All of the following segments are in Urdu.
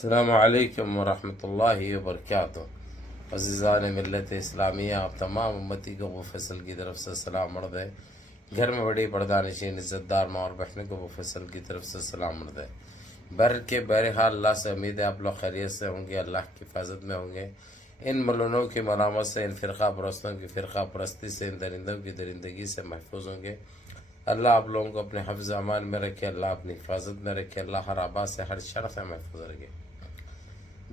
السلام علیکم ورحمۃ اللہ وبرکاتہ۔ عزیزان ملت اسلامیہ، آپ تمام امتی کو ابو فیصل کی طرف سے سلام مرد ہے۔ گھر میں بڑی پردہ نشین عزت دار ماں اور بہنوں کو ابو فیصل کی طرف سے سلام مرد ہے۔ بہرحال اللہ سے امید ہے آپ لوگ خیریت سے ہوں گے، اللہ کی حفاظت میں ہوں گے۔ ان ملونوں کی ملامت سے، ان فرقہ پرستوں کی فرقہ پرستی سے، ان درندوں کی درندگی سے محفوظ ہوں گے۔ اللہ آپ لوگوں کو اپنے حفظ امان میں رکھے، اللہ اپنی حفاظت میں رکھے، اللہ ہر آباد سے، ہر شر سے محفوظ رکھے۔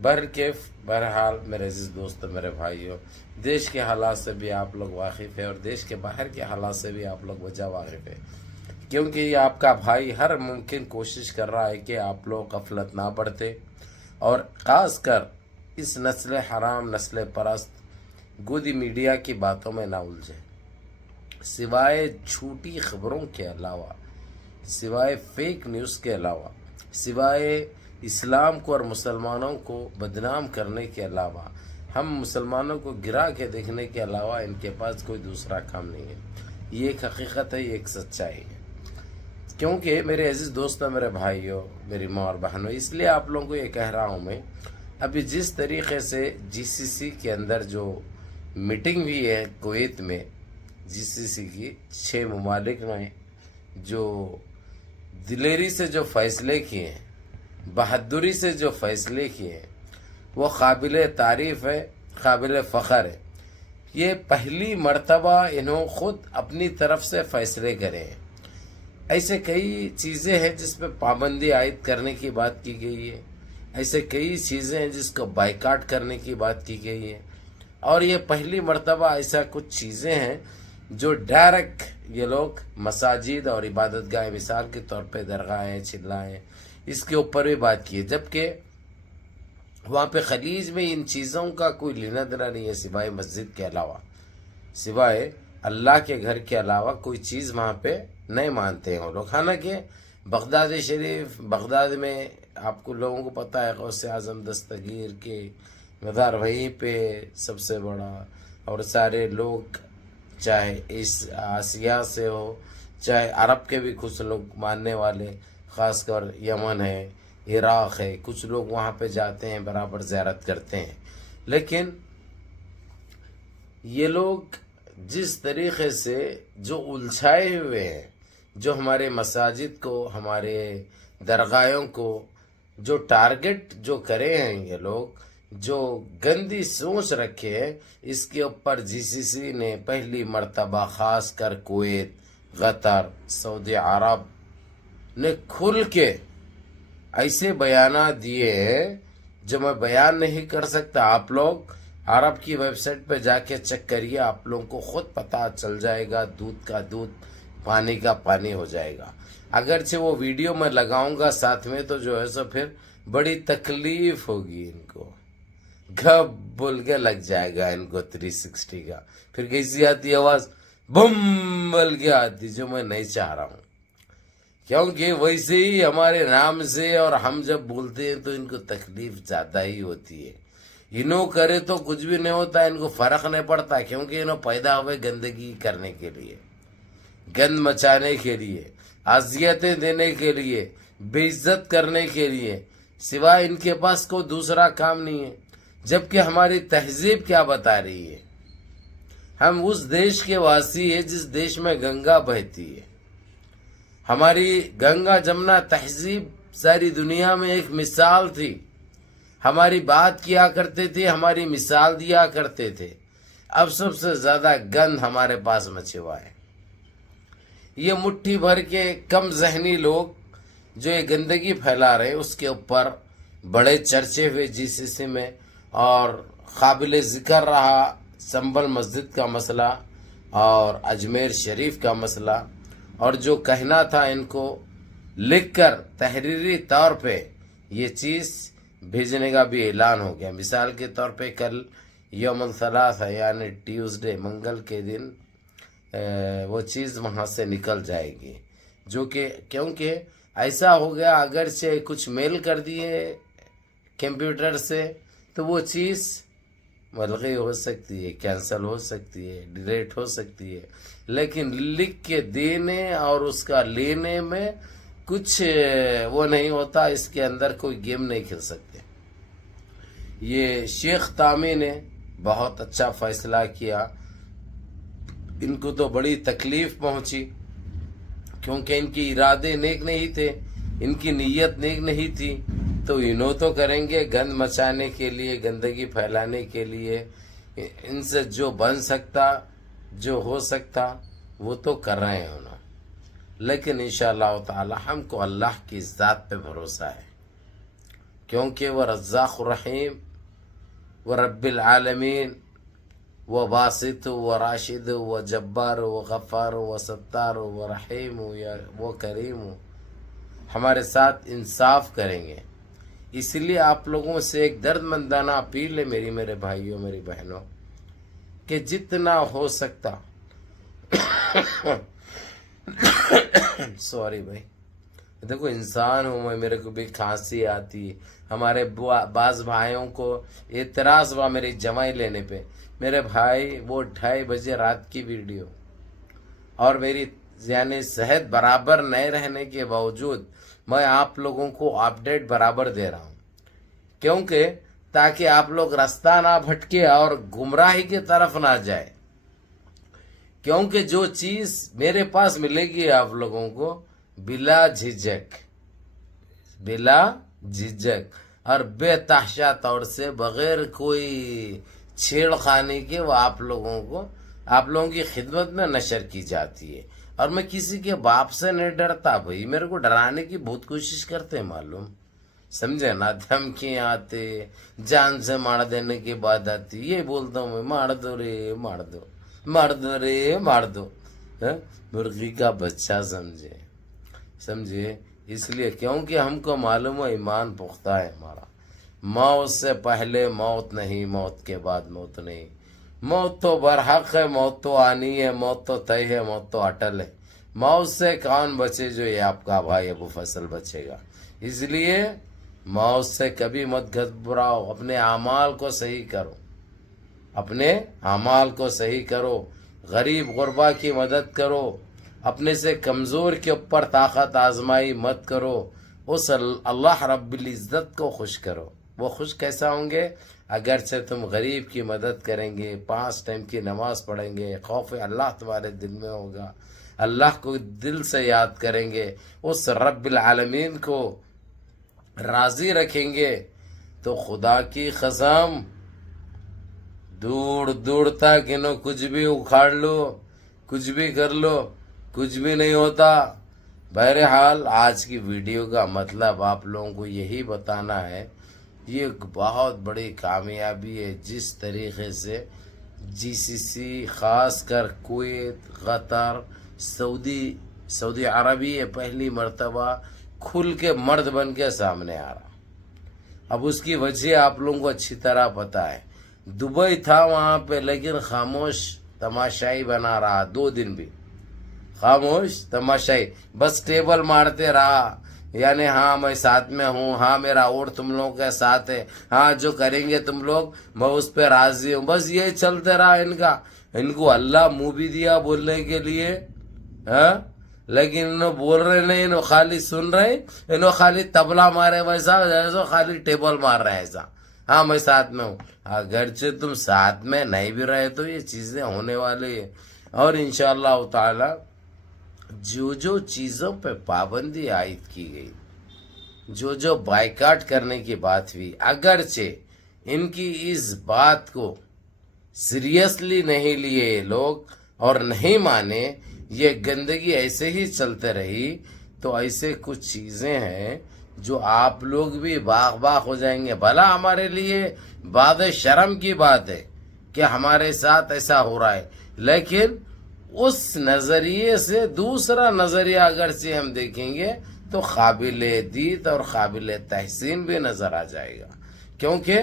بہرحال میرے عزیز دوستو، میرے بھائیوں، دیش کے حالات سے بھی آپ لوگ واقف ہیں اور دیش کے باہر کے حالات سے بھی آپ لوگ وجہ واقف ہیں، کیونکہ یہ آپ کا بھائی ہر ممکن کوشش کر رہا ہے کہ آپ لوگ غفلت نہ برتے اور خاص کر اس نسل حرام، نسل پرست گودی میڈیا کی باتوں میں نہ الجھے۔ سوائے جھوٹی خبروں کے علاوہ، سوائے فیک نیوز کے علاوہ، سوائے اسلام کو اور مسلمانوں کو بدنام کرنے کے علاوہ، ہم مسلمانوں کو گرا کے دیکھنے کے علاوہ ان کے پاس کوئی دوسرا کام نہیں ہے۔ یہ ایک حقیقت ہے، یہ ایک سچائی ہے۔ کیونکہ میرے عزیز دوستوں، میرے بھائیوں، میری ماں اور بہنوں، اس لیے آپ لوگوں کو یہ کہہ رہا ہوں میں، ابھی جس طریقے سے جی سی سی کے اندر جو میٹنگ ہوئی ہے کویت میں، جی سی سی کی 6 ممالک میں جو دلیری سے جو فیصلے کیے ہیں، بہادری سے جو فیصلے کیے ہیں، وہ قابل تعریف ہے، قابل فخر ہے۔ یہ پہلی مرتبہ انہوں خود اپنی طرف سے فیصلے کرے ہیں۔ ایسے کئی چیزیں ہیں جس پہ پابندی عائد کرنے کی بات کی گئی ہے، ایسے کئی چیزیں ہیں جس کو بائیکاٹ کرنے کی بات کی گئی ہے، اور یہ پہلی مرتبہ ایسا کچھ چیزیں ہیں جو ڈائریکٹ یہ لوگ مساجد اور عبادت گاہ مثال کے طور پہ درگاہیں، چلائیں، اس کے اوپر بھی بات کی ہے، جبکہ وہاں پہ خلیج میں ان چیزوں کا کوئی لینا دینا نہیں ہے، سوائے مسجد کے علاوہ، سوائے اللہ کے گھر کے علاوہ کوئی چیز وہاں پہ نہیں مانتے ہیں وہ لوگ۔ حالانکہ بغداد شریف، بغداد میں آپ کو لوگوں کو پتہ ہے غوث اعظم دستگیر کے مزار وہیں پہ سب سے بڑا، اور سارے لوگ چاہے اس آسیہ سے ہو، چاہے عرب کے بھی کچھ لوگ ماننے والے، خاص کر یمن ہے، عراق ہے، کچھ لوگ وہاں پہ جاتے ہیں، برابر زیارت کرتے ہیں۔ لیکن یہ لوگ جس طریقے سے جو الجھائے ہوئے ہیں، جو ہمارے مساجد کو، ہمارے درگاہوں کو جو ٹارگٹ جو کرے ہیں، یہ لوگ جو گندی سوچ رکھے ہیں، اس کے اوپر جی سی سی نے پہلی مرتبہ خاص کر کویت، قطر، سعودی عرب نے کھل کے ایسے بیانات دیے ہیں جو میں بیان نہیں کر سکتا۔ آپ لوگ عرب کی ویب سائٹ پہ جا کے چیک کریے، آپ لوگوں کو خود پتہ چل جائے گا، دودھ کا دودھ، پانی کا پانی ہو جائے گا۔ اگرچہ وہ ویڈیو میں لگاؤں گا ساتھ میں، تو جو ہے سو پھر بڑی تکلیف ہوگی ان کو، گھب بول کے لگ جائے گا ان کو 360 کا، پھر کیسی آتی آواز، بم بول کے آتی، جو میں نہیں چاہ رہا ہوں، کیونکہ ویسے ہی ہمارے نام سے اور ہم جب بولتے ہیں تو ان کو تکلیف زیادہ ہی ہوتی ہے۔ انہوں کرے تو کچھ بھی نہیں ہوتا، ان کو فرق نہیں پڑتا، کیونکہ انہوں پیدا ہوئے گندگی کرنے کے لیے، گند مچانے کے لیے، اذیتیں دینے کے لیے، بے عزت کرنے کے لیے، سوائے ان کے پاس کوئی دوسرا کام نہیں ہے۔ جبکہ ہماری تہذیب کیا بتا رہی ہے؟ ہم اس دیش کے واسی ہیں جس دیش میں گنگا بہتی ہے۔ ہماری گنگا جمنا تہذیب ساری دنیا میں ایک مثال تھی، ہماری بات کیا کرتے تھے، ہماری مثال دیا کرتے تھے۔ اب سب سے زیادہ گند ہمارے پاس مچے ہوا ہے۔ یہ مٹھی بھر کے کم ذہنی لوگ جو یہ گندگی پھیلا رہے، اس کے اوپر بڑے چرچے ہوئے جی سی سی میں، اور قابل ذکر رہا سنبل مسجد کا مسئلہ اور اجمیر شریف کا مسئلہ، اور جو کہنا تھا ان کو لکھ کر تحریری طور پہ یہ چیز بھیجنے کا بھی اعلان ہو گیا۔ مثال کے طور پہ کل یوم الثلاث ہے، یعنی ٹیوزڈے، منگل کے دن وہ چیز وہاں سے نکل جائے گی، جو کہ کیونکہ ایسا ہو گیا، اگرچہ کچھ میل کر دیے کمپیوٹر سے تو وہ چیز ملغی ہو سکتی ہے، کینسل ہو سکتی ہے، ڈیلیٹ ہو سکتی ہے، لیکن لکھ کے دینے اور اس کا لینے میں کچھ وہ نہیں ہوتا، اس کے اندر کوئی گیم نہیں کھیل سکتے۔ یہ شیخ تامی نے بہت اچھا فیصلہ کیا. ان کو تو بڑی تکلیف پہنچی کیونکہ ان کی ارادے نیک نہیں تھے، ان کی نیت نیک نہیں تھی. تو انہوں تو کریں گے گند مچانے کے لیے، گندگی پھیلانے کے لیے. ان سے جو بن سکتا، جو ہو سکتا وہ تو کر رہے ہیں انہوں. لیکن انشاءاللہ تعالی ہم کو اللہ کی ذات پہ بھروسہ ہے، کیونکہ وہ رزاق الرحیم، وہ رب العالمین، وہ باسط، وہ راشد، وہ جبار، وہ غفار، وہ ستار، وہ رحیم، وہ کریم ہمارے ساتھ انصاف کریں گے. اس لیے آپ لوگوں سے ایک درد مندانہ اپیل ہے میرے بھائیوں، میری بہنوں، کہ جتنا ہو سکتا سوری بھائی، دیکھو انسان ہوں میں، میرے کو بھی کھانسی آتی. ہمارے بعض بھائیوں کو اعتراض ہوا میری جمائی لینے پہ. میرے بھائی وہ 2:30 بجے رات کی ویڈیو، اور میری یعنی صحت برابر نہیں رہنے کے باوجود میں آپ لوگوں کو اپڈیٹ برابر دے رہا ہوں، کیونکہ تاکہ آپ لوگ راستہ نہ بھٹکے اور گمراہی کی طرف نہ جائے. کیونکہ جو چیز میرے پاس ملے گی آپ لوگوں کو بلا جھجک اور بے تحاشا طور سے، بغیر کوئی چھیڑ خانی کے، وہ آپ لوگوں کی خدمت میں نشر کی جاتی ہے. اور میں کسی کے باپ سے نہیں ڈرتا بھائی، میرے کو ڈرانے کی بہت کوشش کرتے ہیں معلوم، سمجھے نا. دھمکیاں آتے، جان سے مار دینے کی بات آتی، یہ بولتا ہوں میں، مار دو رے، مار دو، مار دو رے، مار دو. مرغی کا بچہ سمجھے. اس لیے کیونکہ ہم کو معلوم ہے ایمان پختہ ہے ہمارا. موت سے پہلے موت نہیں، موت کے بعد موت نہیں. موت تو برحق ہے، موت تو آنی ہے، موت تو طے ہے، موت تو اٹل ہے. موت سے کون بچے؟ جو یہ آپ کا بھائی ابو فصل بچے گا. اس لیے موت سے کبھی مت گھبراؤ، اپنے اعمال کو صحیح کرو، اپنے اعمال کو صحیح کرو، غریب غربا کی مدد کرو، اپنے سے کمزور کے اوپر طاقت آزمائی مت کرو. اس اللہ رب العزت کو خوش کرو. وہ خوش کیسا ہوں گے؟ اگرچہ تم غریب کی مدد کریں گے، 5 ٹائم کی نماز پڑھیں گے، خوف اللہ تمہارے دل میں ہوگا، اللہ کو دل سے یاد کریں گے، اس رب العالمین کو راضی رکھیں گے، تو خدا کی قسم دور تک انہوں کچھ بھی اکھاڑ لو، کچھ بھی کر لو، کچھ بھی نہیں ہوتا. بہرحال آج کی ویڈیو کا مطلب آپ لوگوں کو یہی بتانا ہے، یہ ایک بہت بڑی کامیابی ہے جس طریقے سے GCC، خاص کر کویت، قطر، سعودی عربی پہلی مرتبہ کھل کے مرد بن کے سامنے آ رہا. اب اس کی وجہ آپ لوگوں کو اچھی طرح پتا ہے. دبئی تھا وہاں پہ، لیکن خاموش تماشائی بنا رہا، 2 دن بھی خاموش تماشائی، بس ٹیبل مارتے رہا. یعنی ہاں میں ساتھ میں ہوں، ہاں میرا ووٹ تم لوگوں کے ساتھ ہے، ہاں جو کریں گے تم لوگ میں اس پہ راضی ہوں. بس یہ چلتے رہا ان کو اللہ منہ بھی دیا بولنے کے لیے، لیکن انہوں بول رہے نہیں، انہوں خالی سن رہے، انہوں خالی تبلا مارے ویسا، جیسا خالی ٹیبل مار رہے ایسا. ہاں میں ساتھ میں ہوں. اگرچہ تم ساتھ میں نہیں بھی رہے تو یہ چیزیں ہونے والی ہیں. اور انشاءاللہ تعالی جو چیزوں پہ پابندی عائد کی گئی، جو بائیکاٹ کرنے کی بات ہوئی، اگرچہ ان کی اس بات کو سیریسلی نہیں لیے لوگ اور نہیں مانے، یہ گندگی ایسے ہی چلتے رہی، تو ایسے کچھ چیزیں ہیں جو آپ لوگ بھی باغ ہو جائیں گے. بھلا ہمارے لیے بات شرم کی بات ہے کہ ہمارے ساتھ ایسا ہو رہا ہے، لیکن اس نظریے سے دوسرا نظریہ اگرچہ ہم دیکھیں گے تو قابل دید اور قابل تحسین بھی نظر آ جائے گا. کیونکہ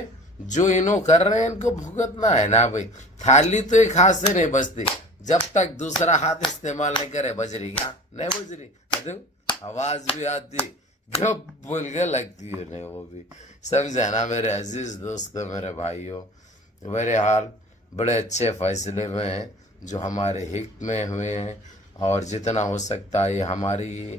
جو انہوں کر رہے ہیں ان کو بھگتنا ہے نا بھائی. تھالی تو ایک ہاتھ سے نہیں بجتی جب تک دوسرا ہاتھ استعمال نہیں کرے. بج رہی کیا نہیں بج رہی؟ آواز بھی آتی، گپ بول کے لگتی ہے نہیں، وہ بھی سمجھے نا میرے عزیز دوستوں، میرے بھائیوں. بہرحال بڑے اچھے فیصلے ہوئے ہیں جو ہمارے حق میں ہوئے ہیں، اور جتنا ہو سکتا ہے یہ ہماری